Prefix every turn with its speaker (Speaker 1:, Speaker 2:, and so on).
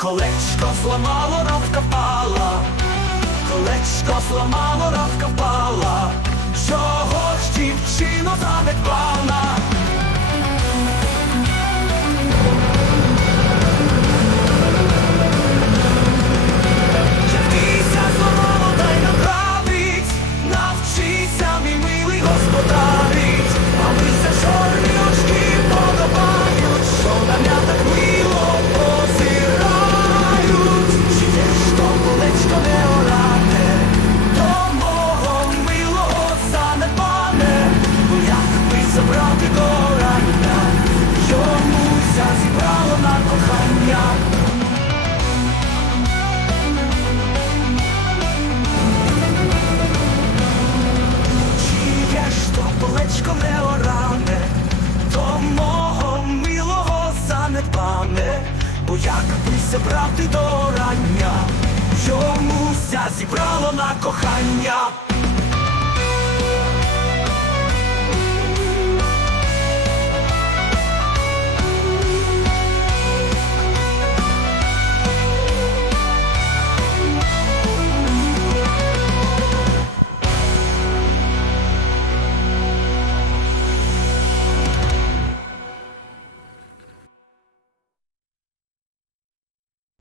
Speaker 1: колечко зламало, ровка впала, колечко зламало, ровка впала, чого ж дівчино занедбана? Вчися зламало, та й направить, навчися, мій милий господарить, полечко не оране, то мого милого занепане, бо як би брати до рання, йомуся зібрало на кохання.